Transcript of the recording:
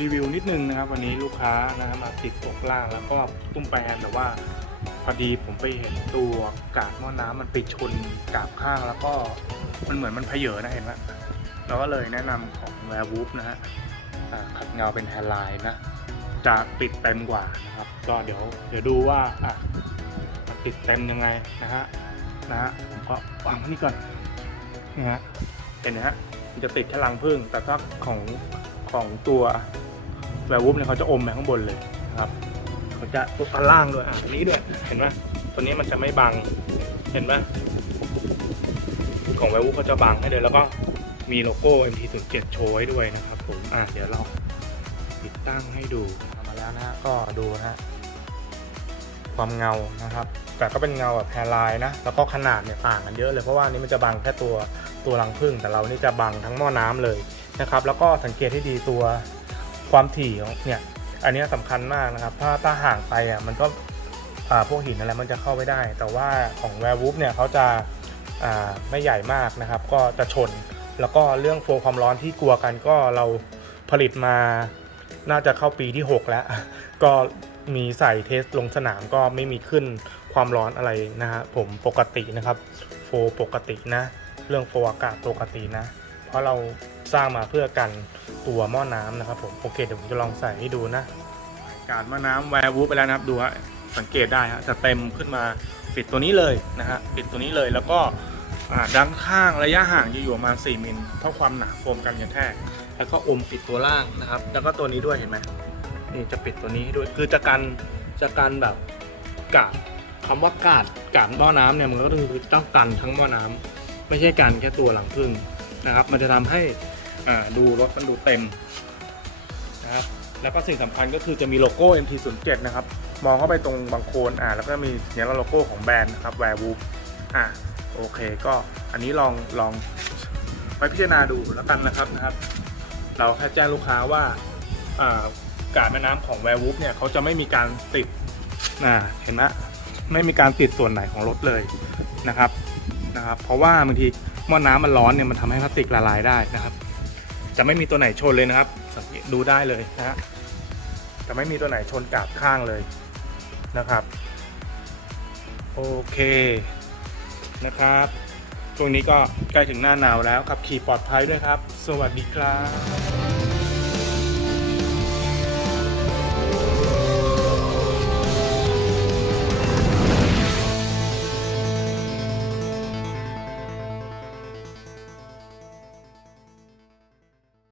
รีวิวนิดนึงนะครับ วันนี้ลูกค้านะมาติดตกล่างแล้วก็ตุ้มแปนแต่ว่าพอดีผมไปเห็นตัวกาบหม้อน้ำมันไปชนกาบข้างแล้วก็มันเหมือนมันเพเยอนะเห็นไหมเราก็เลยแนะนำของแวร์วูฟนะฮะขัดเงาเป็นแฮนด์ไลน์นะ จะปิดเต็มกว่านะครับ ก็เดี๋ยวเดี๋ยวดูว่าอะปิดเต็มยังไงนะฮะนะฮะผมก็วางนี่ก่อนนะฮะเห็นไหมฮะมันจะติดแค่รังพึ่งแต่ถ้าของของตัว แวร์วูฟเนี่ยเขาจะอมไปข้างบนเลยนะครับเขาจะตัวอันล่างด้วยอะอันนี้ด้วยเห็นไหมตัวนี้มันจะไม่บังเห็นไหมของแวร์วูฟเขาจะบังให้เลยแล้วก็มีโลโก้ MT07 โชว์ไว้ด้วยนะครับผมอะเดี๋ยวเราติดตั้งให้ดูทำมาแล้วนะฮะก็ดูนะฮะความเงานะครับ แต่ก็เป็นเงาแบบแฮร์ไลน์นะแล้วก็ขนาดเนี่ยต่างกันเยอะเลยเพราะว่านี้มันจะบังแค่ตัวตัวรังผึ้งแต่เรานี่จะบังทั้งหม้อน้ำเลยนะครับ แล้วก็สังเกตให้ดีตัว ความถี่ของเนี่ยอันนี้ยสำคัญมากนะครับ ถ้าถ้าห่างไปอะมันก็พวกหินอะไรมันจะเข้าไม่ได้ แต่ว่าของแวร์วูฟเนี่ยเขาจะาไม่ใหญ่มากนะครับ ก็จะชน แล้วก็เรื่องโฟลความร้อนที่กลัวกันก็เราผลิตมาน่าจะเข้าปีที่ 6 แล้ว ก็มีใส่เทสลงสนามก็ไม่มีขึ้นความร้อนอะไรนะฮะผมปกตินะครับ โฟปกตินะ เรื่องโฟอากาศปกตินะ เพราะเราสร้างมาเพื่อกันตัวหม้อน้ำนะครับผมโอเคเดี๋ยวผมจะลองใส่ให้ดูนะการหม้อน้ำแวร์วูฟไปแล้วนะครับดูฮะสังเกตได้ฮะจะเต็มขึ้นมาปิดตัวนี้เลยนะฮะปิดตัวนี้เลยแล้วก็ด้านข้างระยะห่างจะอยู่ประมาณ4มิลเพราความหนาโฟมกันกระแทก แล้วก็อมปิดตัวล่างนะครับ แล้วก็ตัวนี้ด้วยเห็นไหมนี่จะปิดตัวนี้ให้ด้วยคือจะกันจะกันแบบกาดคำว่ากาดกาดหม้อน้ำเนี่ยมันก็คือต้องกันทั้งหม้อน้ำไม่ใช่กันแค่ตัวหลังพึ่ง นะครับ มันจะทำให้ดูรถมันดูเต็มนะครับแล้วก็สิ่งสำคัญก็คือจะมีโลโก้ MT07 นะครับ มองเข้าไปตรงบางโคนอ่าแล้วก็มีสัญลักษณ์โลโก้ของแบรนด์นะครับ Werewolf อ่าโอเคก็อันนี้ลองลองไปพิจารณาดูแล้วกันนะครับนะครับ เราแค่แจ้งลูกค้าว่าอ่ากาดแม่น้ำของแวร์วูฟเนี่ยเขาจะไม่มีการติดนะเห็นไหมไม่มีการติดส่วนไหนของรถเลยนะครับนะครับ เพราะว่าบางที หม้อน้ำมันร้อนเนี่ยมันทำให้พลาสติกละลายได้นะครับ จะไม่มีตัวไหนชนเลยนะครับ สังเกตดูได้เลยนะฮะจะไม่มีตัวไหนชนกาบข้างเลยนะครับ โอเคนะครับช่วงนี้ก็ใกล้ถึงหน้าหนาวแล้วขับขี่ปลอดภัยด้วยครับ สวัสดีครับ